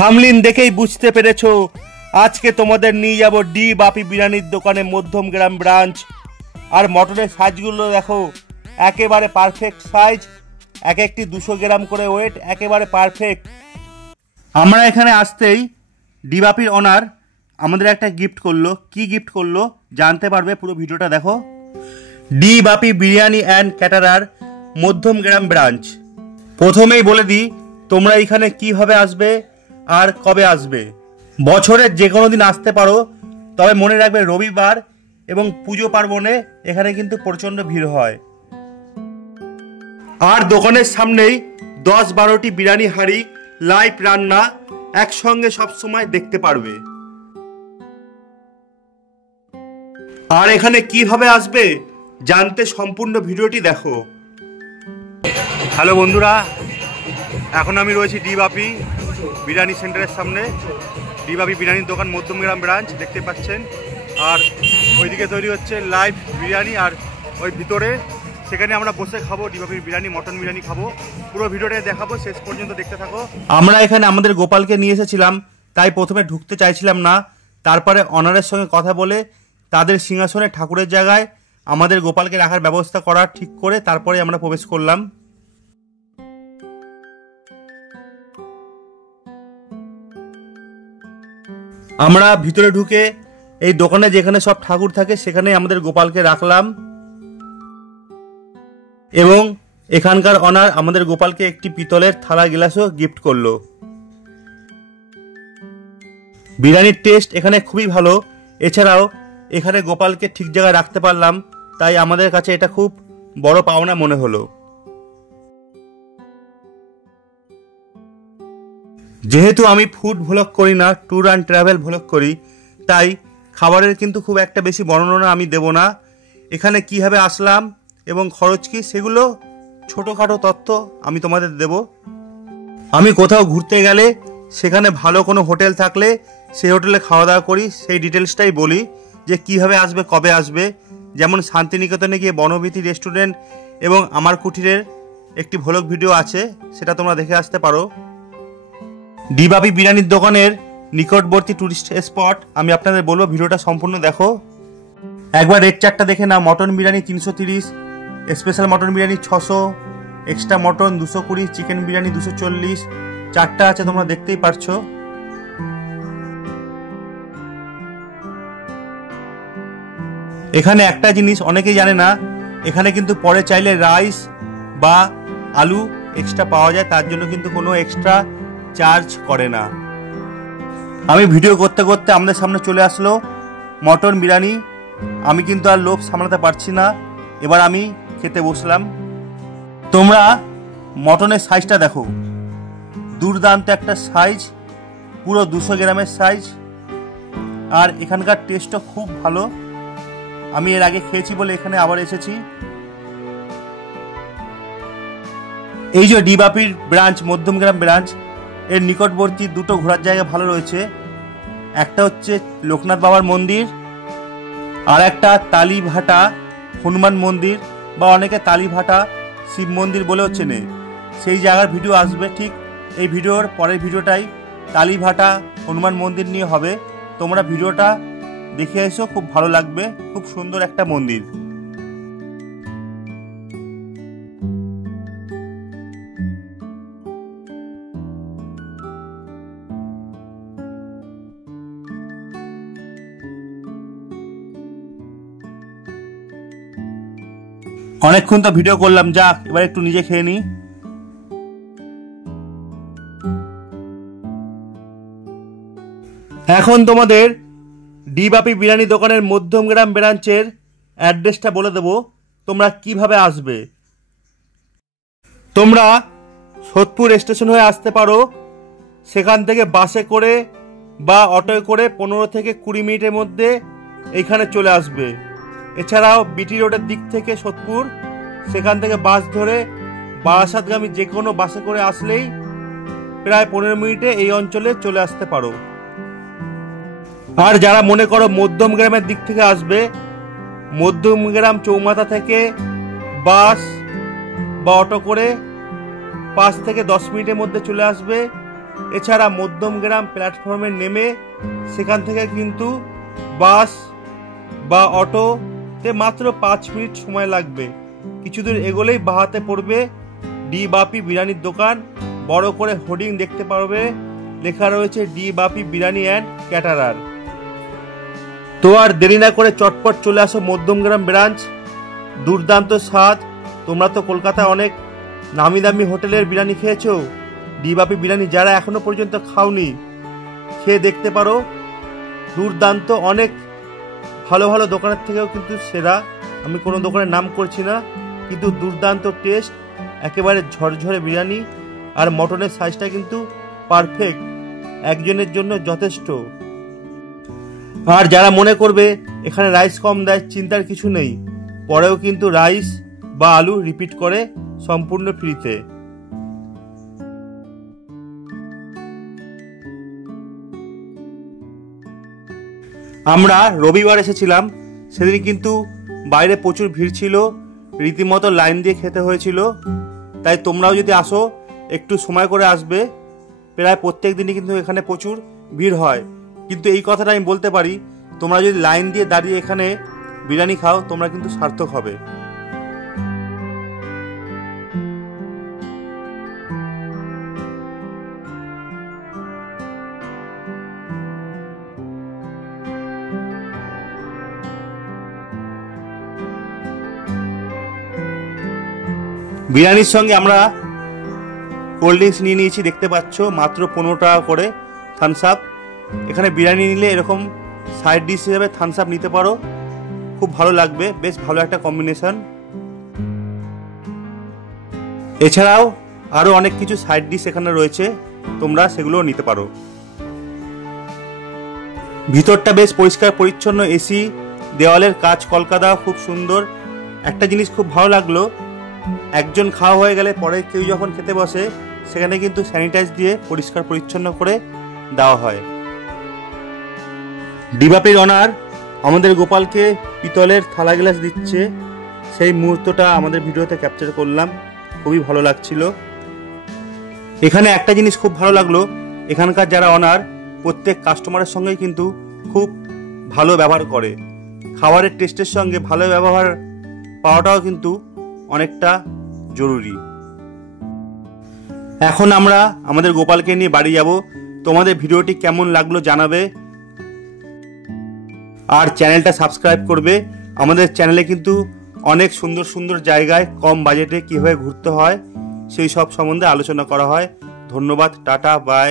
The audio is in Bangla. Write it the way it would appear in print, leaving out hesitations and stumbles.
থামলিন দেখেই বুঝতে পেরেছো আজকে তোমাদের নিয়ে যাব ডি বাপি বিরিয়ানির দোকানে মধ্যমগ্রাম ব্রাঞ্চ। আর মটনের সাইজগুলো দেখো, একেবারে পারফেক্ট সাইজ, এক একটি 200 গ্রাম করে ওয়েট, একেবারে পারফেক্ট। আমরা এখানে আসতেই ডি বাপির ওনার আমাদের একটা গিফট করলো। কি গিফট করলো জানতে পারবে, পুরো ভিডিওটা দেখো। D Bapi biryani and caterer Madhyamgram branch. প্রথমেই বলে দিই তোমরা এখানে কিভাবে আসবে আর কবে আসবে। বছরের যে কোনো দিন আসতে পারো, তবে মনে রাখবে রবিবার এবং পুজো পার্বণে এখানে কিন্তু প্রচণ্ড ভিড় হয়। আর দোকানের সামনেই 10-12টি বিরিয়ানি হাঁড়ি লাইভ রান্না একসঙ্গে সবসময় দেখতে পারবে। আর এখানে কিভাবে আসবে জানতে সম্পূর্ণ ভিডিওটি দেখো। হ্যালো বন্ধুরা, এখন আমি রয়েছি ডি বাপি বিরিয়ানি সেন্টারের সামনে। ডি বাপি বিরিয়ানির দোকান মধ্যমগ্রাম ব্রাঞ্চ দেখতে পাচ্ছেন। আর ওইদিকে তৈরি হচ্ছে লাইভ বিরিয়ানি, আর ওই ভিতরে সেখানে আমরা বসে খাবো ডি বাপির বিরিয়ানি, মটন বিরিয়ানি খাবো। পুরো ভিডিওটা দেখাবো, শেষ পর্যন্ত দেখতে থাকো। আমরা এখানে আমাদের গোপালকে নিয়ে এসেছিলাম, তাই প্রথমে ঢুকতে চাইছিলাম না। তারপরে অনারের সঙ্গে কথা বলে তাদের সিংহাসনে ঠাকুরের জায়গায় আমাদের গোপালকে রাখার ব্যবস্থা করা ঠিক করে তারপরে আমরা প্রবেশ করলাম। আমরা ভিতরে ঢুকে এই দোকানে যেখানে সব ঠাকুর থাকে সেখানে আমাদের গোপালকে রাখলাম, এবং এখানকার অনার আমাদের গোপালকে একটি পিতলের থালা গ্লাসও গিফট করলো। বিরিয়ানির টেস্ট এখানে খুবই ভালো। এছাড়াও এখানে গোপালকে ঠিক জায়গায় রাখতে পারলাম, তাই আমাদের কাছে এটা খুব বড় পাওনা মনে হলো। যেহেতু আমি ফুড ভ্লগ করি না, ট্যুর অ্যান্ড ট্রাভেল ভ্লগ করি, তাই খাবারের কিন্তু খুব একটা বেশি বর্ণনা আমি দেব না। এখানে কিভাবে আসলাম এবং খরচ কি, সেগুলো ছোটোখাটো তথ্য আমি তোমাদের দেব। আমি কোথাও ঘুরতে গেলে সেখানে ভালো কোনো হোটেল থাকলে সেই হোটেলে খাওয়া দাওয়া করি, সেই ডিটেলসটাই বলি যে কিভাবে আসবে, কবে আসবে। যেমন শান্তিনিকেতনে গিয়ে বনভীতি রেস্টুরেন্ট এবং আমার কুঠিরের একটি ভ্লগ ভিডিও আছে, সেটা তোমরা দেখে আসতে পারো। ডি বাপি বিরিয়ানির দোকানের নিকটবর্তী টুরিস্ট স্পট আমি আপনাদের বলবো, ভিডিওটা সম্পূর্ণ দেখো। একবার রেট চার্টটা দেখে নাও। Mutton biryani 330, special mutton biryani 600, extra mutton 220, chicken biryani 240, চারটা আছে, তোমরা দেখতেই পারছো। এখানে একটা জিনিস অনেকেই জানে না, এখানে কিন্তু পরে চাইলে রাইস বা আলু এক্সট্রা পাওয়া যায়, তার জন্য কিন্তু কোনো এক্সট্রা চার্জ করে না। আমি ভিডিও করতে করতে আমাদের সামনে চলে আসলো মটন বিরিয়ানি। আমি কিন্তু আর লোভ সামলাতে পারছি না, এবার আমি খেতে বসলাম। তোমরা মটনের সাইজটা দেখো, দুর্দান্ত একটা সাইজ, পুরো 200 গ্রামের সাইজ। আর এখানকার টেস্টও খুব ভালো। আমি এর আগে খেয়েছি বলে এখানে আবার এসেছি। এই যে ডি বাপির ব্রাঞ্চ মধ্যমগ্রাম ব্রাঞ্চ, এর নিকটবর্তী দুটো ঘোরার জায়গা ভালো রয়েছে। একটা হচ্ছে লোকনাথ বাবার মন্দির, আর একটা তালিভাটা হনুমান মন্দির, বা অনেকে তালিভাটা শিব মন্দির বলেও চেনে। সেই জায়গার ভিডিও আসবে ঠিক এই ভিডিওর পরের ভিডিওটাই তালিভাটা হনুমান মন্দির নিয়ে হবে। তোমরা ভিডিওটা দেখে এসো, খুব ভালো লাগবে, খুব সুন্দর একটা মন্দির। অনেকক্ষণ তো ভিডিও করলাম, যাক এবার একটু নিজে খেয়ে নিই। এখন তোমাদের ডি বাপি বিরিয়ানি দোকানের মধ্যমগ্রাম ব্রাঞ্চের অ্যাড্রেসটা বলে দেবো, তোমরা কিভাবে আসবে। তোমরা সোদপুর স্টেশন হয়ে আসতে পারো, সেখান থেকে বাসে করে বা অটোয় করে 15 থেকে 20 মিনিটের মধ্যে এইখানে চলে আসবে। এছাড়াও বিটি রোডের দিক থেকে সোদপুর, সেখান থেকে বাস ধরে বারাসাতগামী যে কোনো বাসে করে আসলেই প্রায় 15 মিনিটে এই অঞ্চলে চলে আসতে পারো। আর যারা মনে করো মধ্যমগ্রামের দিক থেকে আসবে, মধ্যমগ্রাম চৌমাথা থেকে বাস বা অটো করে 5 থেকে 10 মিনিটের মধ্যে চলে আসবে। এছাড়া মধ্যমগ্রাম প্ল্যাটফর্মে নেমে সেখান থেকে কিন্তু বাস বা অটোতে মাত্র 5 মিনিট সময় লাগবে। কিছু দূর এগোলেই বাহাতে পড়বে ডি বাপি বিরিয়ানির দোকান। বড় করে হোর্ডিং দেখতে পারবে, লেখা রয়েছে D Bapi biryani and caterer. তো আর দেরি না করে চটপট চলে আসো মধ্যমগ্রাম ব্রাঞ্চ। দুর্দান্ত স্বাদ। তোমরা তো কলকাতায় অনেক নামি দামি হোটেলের বিরিয়ানি খেয়েছো, ডি বাপি বিরিয়ানি যারা এখনো পর্যন্ত খাওনি খেয়ে দেখতে পারো। দুর্দান্ত, অনেক ভালো ভালো দোকানের থেকেও কিন্তু সেরা। আমি কোনো দোকানের নাম করছি না, কিন্তু দুর্দান্ত টেস্ট, একেবারে ঝরঝরে বিরিয়ানি। আর মটনের সাইজটা কিন্তু পারফেক্ট, একজনের জন্য যথেষ্ট। আর যারা মনে করবে এখানে রাইস কম দেয়, চিন্তার কিছু নেই, পরেও কিন্তু রাইস বা আলু রিপিট করে সম্পূর্ণ ফ্রিতে। আমরা রবিবার এসেছিলাম, সেদিন কিন্তু বাইরে প্রচুর ভিড় ছিল, রীতিমতো লাইন দিয়ে খেতে হয়েছিল। তাই তোমরাও যদি আসো একটু সময় করে আসবে। প্রায় প্রত্যেক দিনই কিন্তু এখানে প্রচুর ভিড় হয়, কিন্তু এই কথাটা আমি বলতে পারি, তোমরা যদি লাইন দিয়ে দাঁড়িয়ে এখানে বিরিয়ানি খাও তোমরা কিন্তু সার্থক হবে। বিরিয়ানির সঙ্গে আমরা কোল্ড ড্রিঙ্কস নিয়ে নিয়েছি, দেখতে পাচ্ছ মাত্র 15 টাকা করে থামস আপ। এখানে বিরিয়ানি নিলে এরকম সাইড ডিশ হিসেবে থামস আপ নিতে পারো, খুব ভালো লাগবে, বেশ ভালো একটা কম্বিনেশন। এছাড়াও আরও অনেক কিছু সাইড ডিশ এখানে রয়েছে, তোমরা সেগুলোও নিতে পারো। ভিতরটা বেশ পরিষ্কার পরিচ্ছন্ন, এসি, দেওয়ালের কাজ কলকাতা খুব সুন্দর। একটা জিনিস খুব ভালো লাগলো, একজন খাওয়া হয়ে গেলে পরে কেউ যখন খেতে বসে সেখানে কিন্তু স্যানিটাইজ দিয়ে পরিষ্কার পরিচ্ছন্ন করে দেওয়া হয়। ডি বাপির অনার আমাদের গোপালকে পিতলের থালা গ্লাস দিচ্ছে, সেই মুহূর্তটা আমাদের ভিডিওতে ক্যাপচার করলাম, খুবই ভালো লাগছিল। এখানে একটা জিনিস খুব ভালো লাগলো, এখানকার যারা অনার প্রত্যেক কাস্টমারের সঙ্গেই কিন্তু খুব ভালো ব্যবহার করে। খাবারের টেস্টের সঙ্গে ভালো ব্যবহার পাওয়াটাও কিন্তু অনেকটা জরুরি। এখন আমরা আমাদের গোপালকে নিয়ে বাড়ি যাব। তোমাদের ভিডিওটি কেমন লাগলো জানাবে, আর চ্যানেলটা সাবস্ক্রাইব করবে। আমাদের চ্যানেলে কিন্তু অনেক সুন্দর সুন্দর জায়গায় কম বাজেটে কীভাবে ঘুরতে হয় সেই সব সম্বন্ধে আলোচনা করা হয়। ধন্যবাদ, টাটা, বাই।